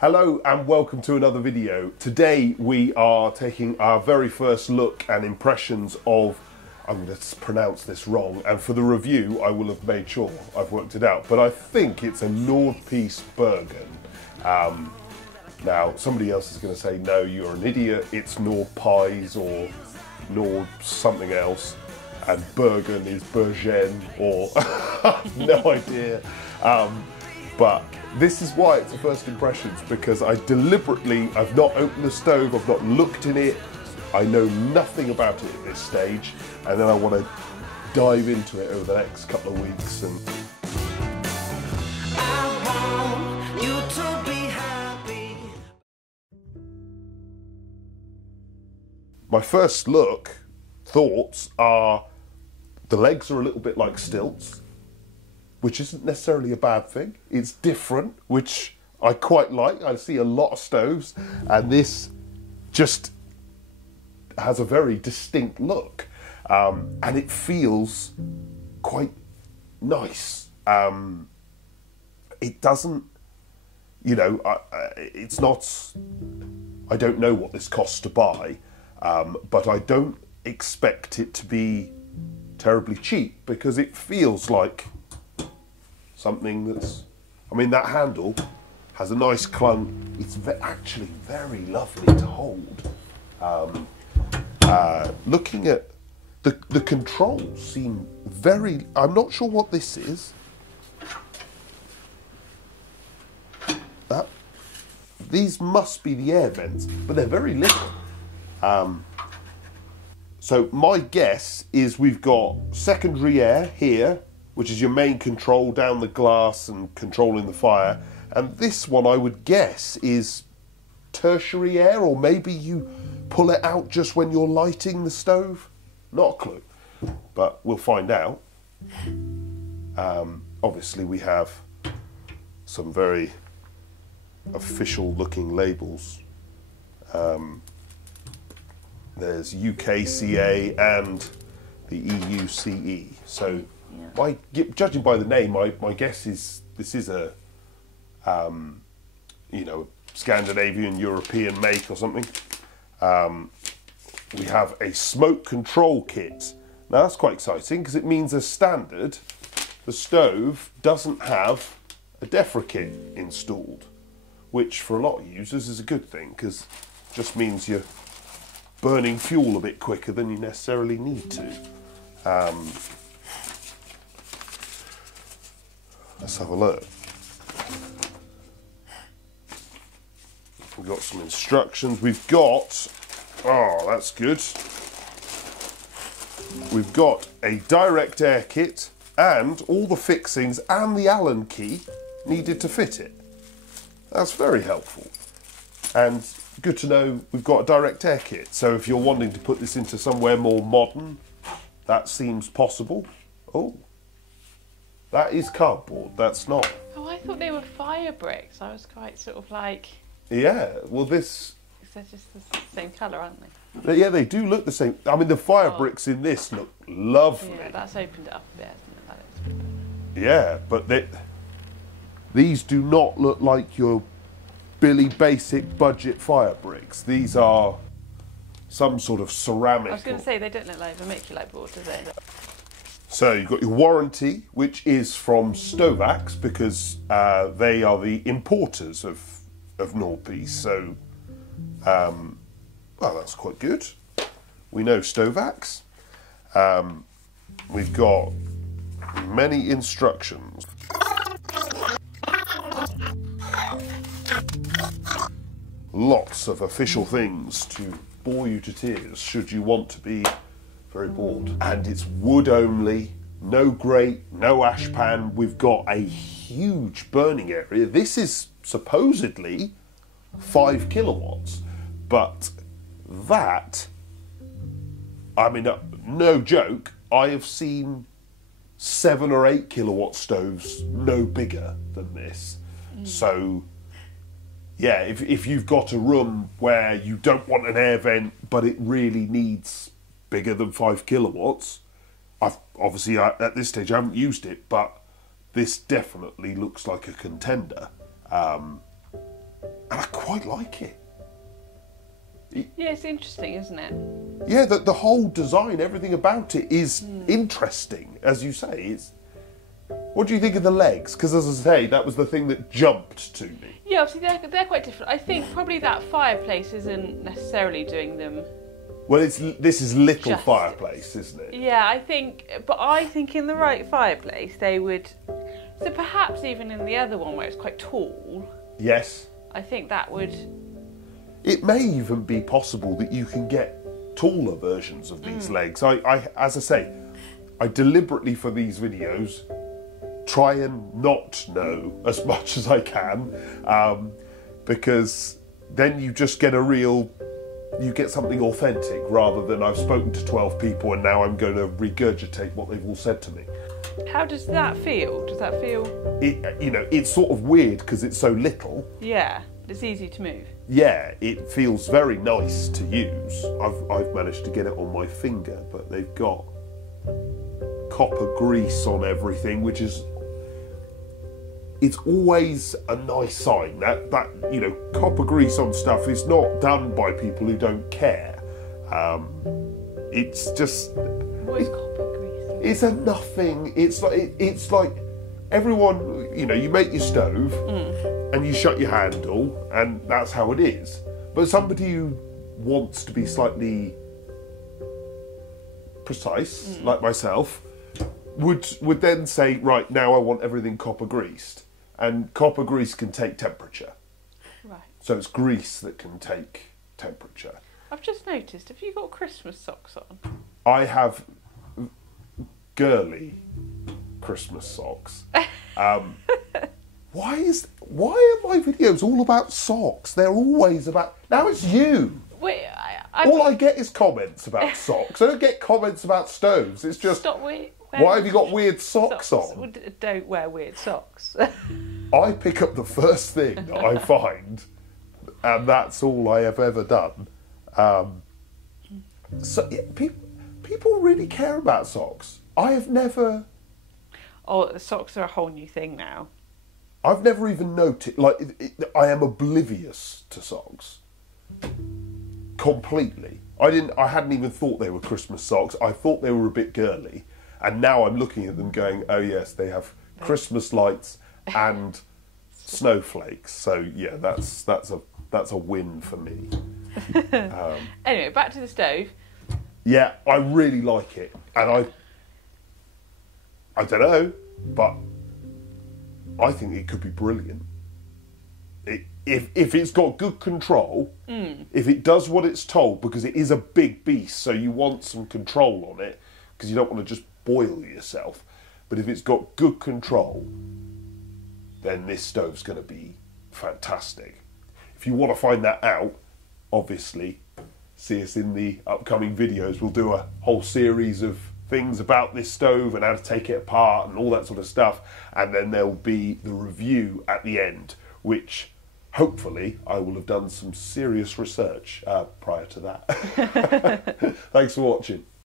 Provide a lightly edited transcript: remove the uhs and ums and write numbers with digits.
Hello and welcome to another video. Today we are taking our very first look and impressions of, I'm going to pronounce this wrong, and for the review I will have made sure I've worked it out, but I think it's a Nordpeis Bergen. Now somebody else is going to say, no, you're an idiot, it's Nordpeis or Nord something else, and Bergen is Bergen or no idea. But this is why it's the first impressions, because I've not opened the stove, I've not looked in it, I know nothing about it at this stage, and then I want to dive into it over the next couple of weeks. And I want you to be happy. My first thoughts are, the legs are a little bit like stilts, which isn't necessarily a bad thing. It's different, which I quite like. I see a lot of stoves, and this just has a very distinct look, and it feels quite nice. It doesn't, it's not, I don't know what this costs to buy, but I don't expect it to be terribly cheap, because it feels like something that's, that handle has a nice clunk. It's actually very lovely to hold. Looking at the controls seem very, I'm not sure what this is. These must be the air vents, but they're very little. So my guess is we've got secondary air here, which is your main control down the glass and controlling the fire. And this one, I would guess, is tertiary air, or maybe you pull it out just when you're lighting the stove. Not a clue, but we'll find out. Obviously, we have some very official-looking labels. There's UKCA and the EUCE. So, judging by the name, my guess is this is a, Scandinavian, European make or something. We have a smoke control kit. Now that's quite exciting, because it means, as standard, the stove doesn't have a DEFRA kit installed, which for a lot of users is a good thing, because it just means you're burning fuel a bit quicker than you necessarily need to. Let's have a look. We've got some instructions. We've got, oh, that's good. We've got a direct air kit and all the fixings and the Allen key needed to fit it. That's very helpful. And good to know we've got a direct air kit. So if you're wanting to put this into somewhere more modern, that seems possible. Oh. That is cardboard, that's not. Oh, I thought they were fire bricks. I was quite sort of like... Yeah, well this... They're just the same colour, aren't they? Yeah, they do look the same. The fire bricks in this look lovely. Yeah, that's opened it up a bit, hasn't it? Yeah, but these do not look like your Billy Basic budget fire bricks. These are some sort of ceramic. I was going to say, they don't look like vermiculite board, do they? So you've got your warranty, which is from Stovax, because they are the importers of Nordpeis. So, well, that's quite good. We know Stovax. We've got many instructions. Lots of official things to bore you to tears, should you want to be very bored. And it's wood only, no grate, no ash pan. We've got a huge burning area. This is supposedly 5 kilowatts, but that, no joke, I have seen 7 or 8 kilowatt stoves no bigger than this. So yeah, if you've got a room where you don't want an air vent, but it really needs bigger than 5 kilowatts, obviously at this stage I haven't used it, but this definitely looks like a contender. And quite like it. Yeah, it's interesting, isn't it? Yeah, the whole design, everything about it is interesting, as you say. It's. What do you think of the legs? Because as I say, that was the thing that jumped to me. Yeah, obviously they're quite different. I think probably that fireplace isn't necessarily doing them. Well, this is little Justice. fireplace, isn't it? Yeah, I think in the right fireplace they would. So perhaps even in the other one where it's quite tall. Yes. I think that would. It may even be possible that you can get taller versions of these legs. As I say, I deliberately for these videos try and not know as much as I can, because then you just get you get something authentic rather than I've spoken to 12 people and now I'm going to regurgitate what they've all said to me. How does that feel? Does that feel? It's sort of weird because it's so little. Yeah, it's easy to move. Yeah, it feels very nice to use. I've managed to get it on my finger, but they've got copper grease on everything, which is. It's always a nice sign that copper grease on stuff is not done by people who don't care. It's just. What is copper grease? It's a nothing. It's like everyone. You make your stove and you shut your handle, and that's how it is. But somebody who wants to be slightly precise, like myself, would then say, right, now I want everything copper greased. And copper grease can take temperature. Right. So it's grease that can take temperature. I've just noticed, have you got Christmas socks on? I have girly Christmas socks. Why are my videos all about socks? They're always about... Now it's you. Wait, All I get is comments about socks. I don't get comments about stoves. It's just... Stop why have you got weird socks on? Don't wear weird socks. I pick up the first thing that I find, and that's all I have ever done. So yeah, people really care about socks. I have never. Oh, the socks are a whole new thing now. I've never even noticed. I am oblivious to socks. Completely. I hadn't even thought they were Christmas socks. I thought they were a bit girly. And now I'm looking at them going, oh yes, they have Christmas lights and snowflakes. So yeah, that's a win for me. Anyway, back to the stove. Yeah, I really like it, and I don't know, but I think it could be brilliant. If it's got good control, if it does what it's told, because it is a big beast, so you want some control on it, because you don't want to just boil yourself. But if it's got good control, then this stove's going to be fantastic. If you want to find that out, obviously, see us in the upcoming videos. We'll do a whole series of things about this stove and how to take it apart and all that sort of stuff. And then there'll be the review at the end, which hopefully I will have done some serious research prior to that. Thanks for watching.